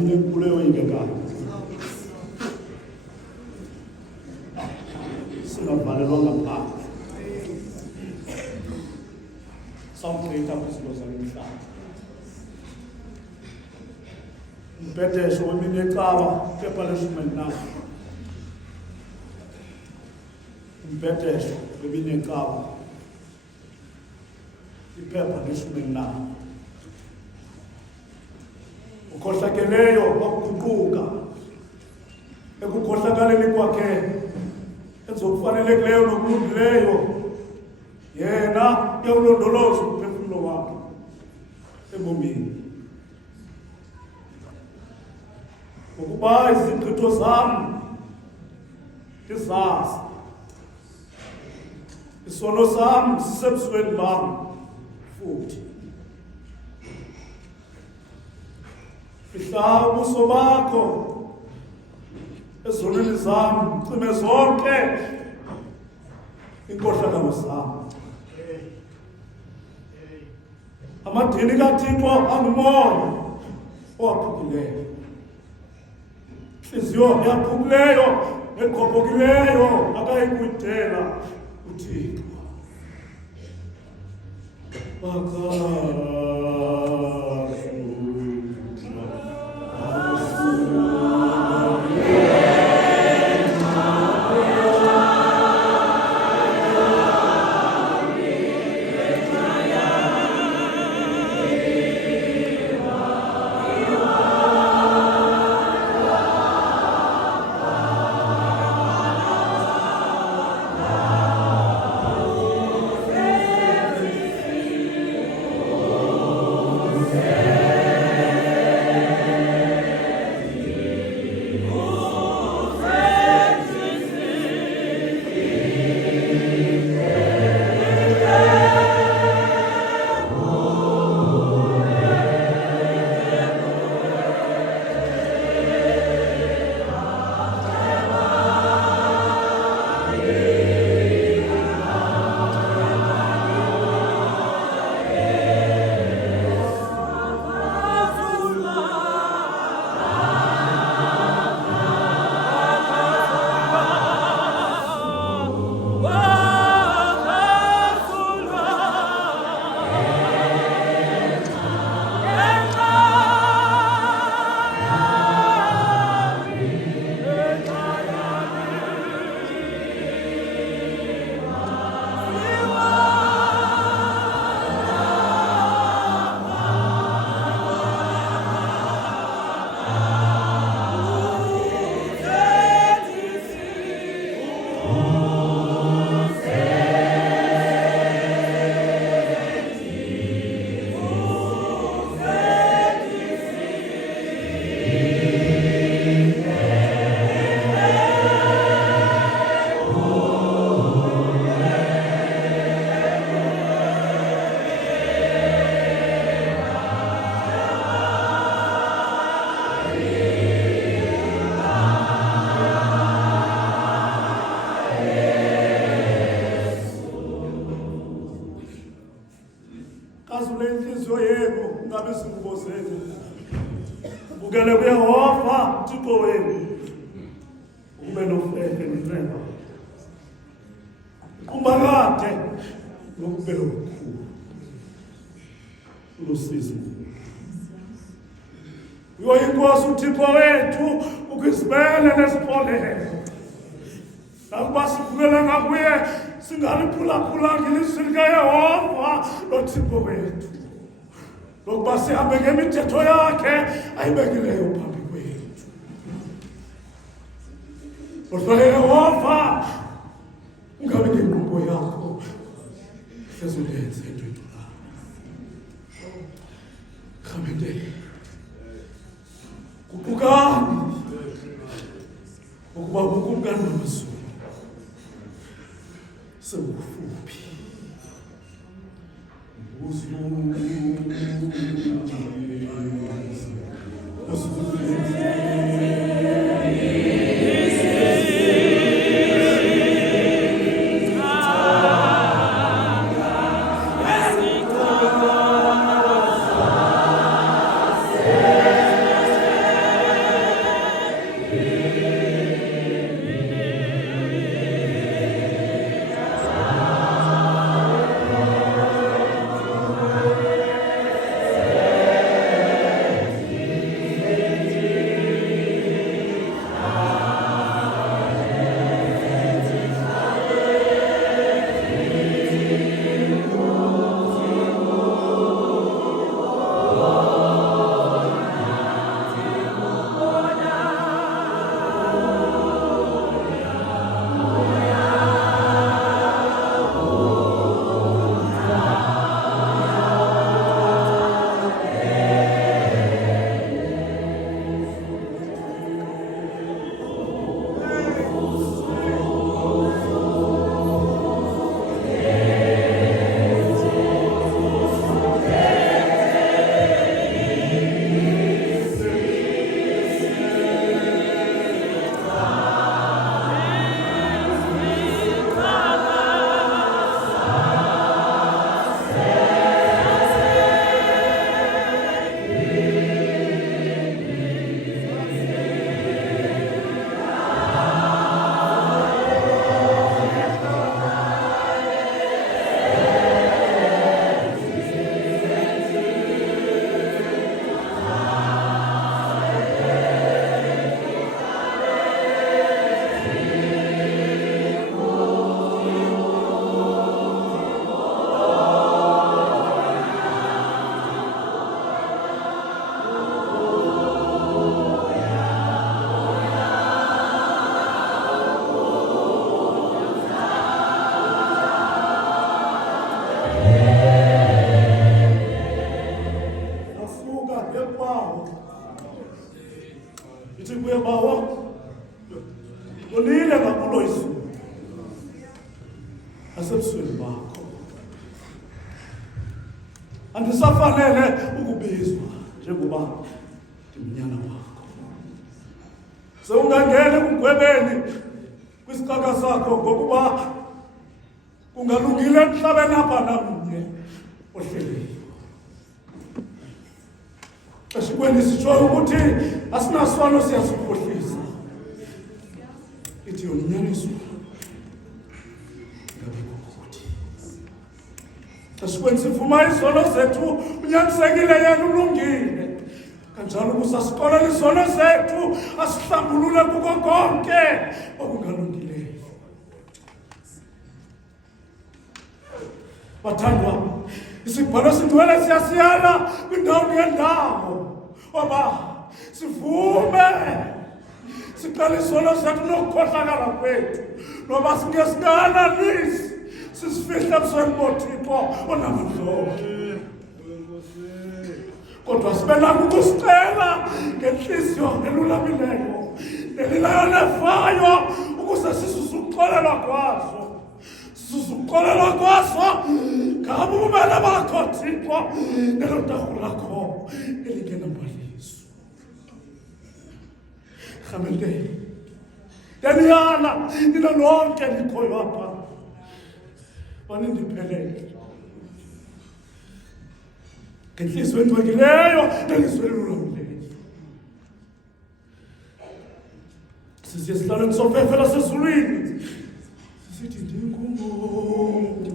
Amine kuleo ingeka. Singavalelwa ngaphandle. Sawugqitha kwizinto zale mhlaba. Umbhedesho wemini ecawa, iphepha le-19. Umbhedesho wemini ecawa, iphepha le-19. Ukhohlakeleyo wakuguquka ekukhohlakaleni kwakhe ezokufanelekileyo nokulungileyo, yena uyawulondoloza umphefumlo wakhe ebomini. Ukuba izigqitho zam ndizazi, isono sam sisebusweni bam futhi. Fihla ubuso bakho ezonweni zam, cime zonke inkohlakalo zam. Amadini kaThixo angumoya owaphukileyo, inhliziyo yaphukileyo eqhophokileyo akayikuyidela uThixo. Bukele kuyehova Thixo wenu, ube nofefe nithemba, kumbakade nokube lokukhulu lusizi. Uyoyinkosi uThixo wethu, ukwisibele nesibonelo. Nakuba sivukela ngakuye singaliphulaphulanga ilizwi likaYehova loThixo wethu, lokuba sihambe ngemithetho yakhe ayibekileyo phambi kwethu. Kodwa Yehova, ungabi ngenkqubo yakho ezolenza into engcolayo. Khamende kuqukani ukuba kukumkani namazulu sekufuphi. Andisafanele ukubizwa njengoba ndimnyana wakho. Sewungangena kugwebeni kwisikaka sakho ngokuba kungalungile emhlabeni apha namnye ohleliyo. Xeshikweni sitsho ukuthi asinaswano siyasikhohlisa. Ithi yonyaniswa Xeshikweni sivuma izono zethu unyanisekile yena ulungile. Kanjalo kusasikolela izono zethu asihlambulule kuko konke okungalungileyo. Bathandwa, isibhalo singcwele siyasiyala kwindawo ngendawo oba sivume siqala izono zethu nokukhohlakala kwethu noba singesingakananisi sisifihle ebusweni boThixo onamandla. Kodwa sibe nakho ukusicela ngenhliziyo elulamileyo nelilayo nevayo ukuze sisuze ukuxolelwa kwazo. Sisuze ukuxolelwa kwazo ngabo ubumele bakho Thixo nelo tahu lakho elingenambaliso. Rhamelde, ndaniyala nina lonke likhoyo apha. Wanindiphelele ngenhliziyo engcwekileyo nelizwi elulamileyo. Sisiye sihlale sofefe lasezulwini sisithi ndinguNgumuntu.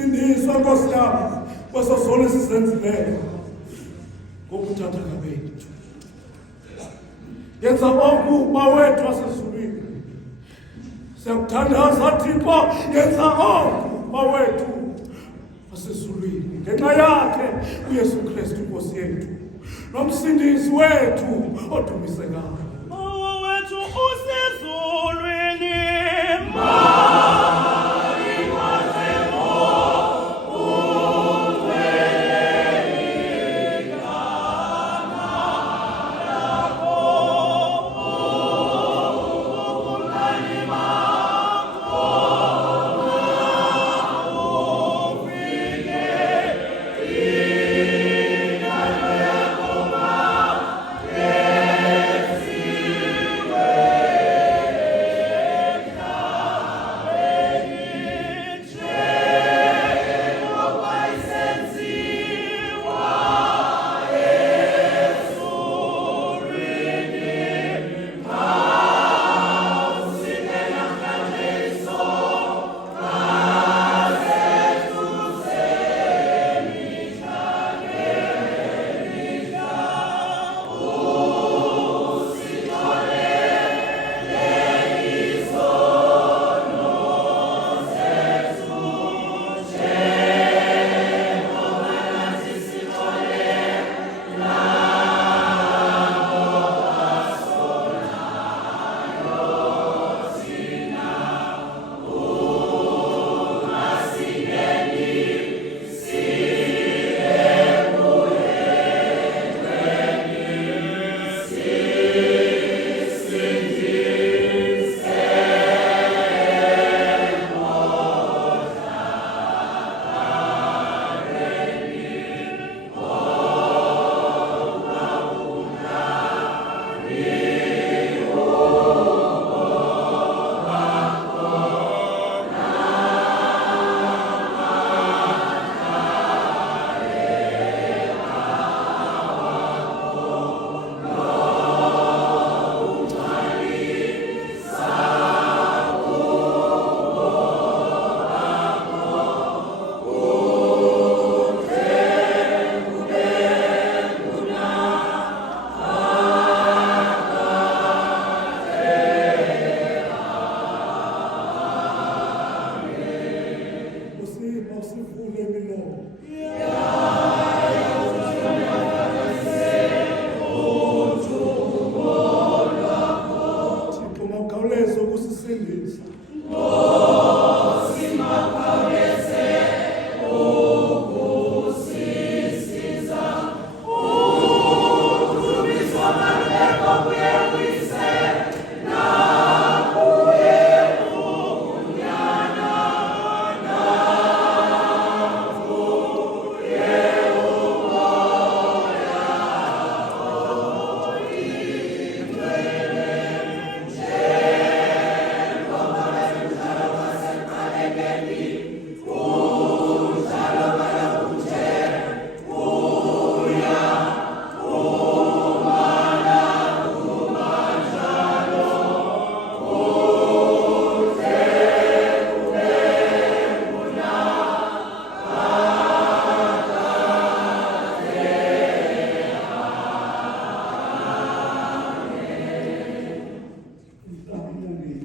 ukusindiswa Nkosi yami kweso sona esisenzileyo ngokuthatha kabethu. Yenza oku bawethu wasezulwini. Siyakuthandaza Thixo, yenza oku bawethu wasezulwini. Ngenxa yakhe uYesu Kristu Nkosi yethu nomsindisi wethu odumisekayo.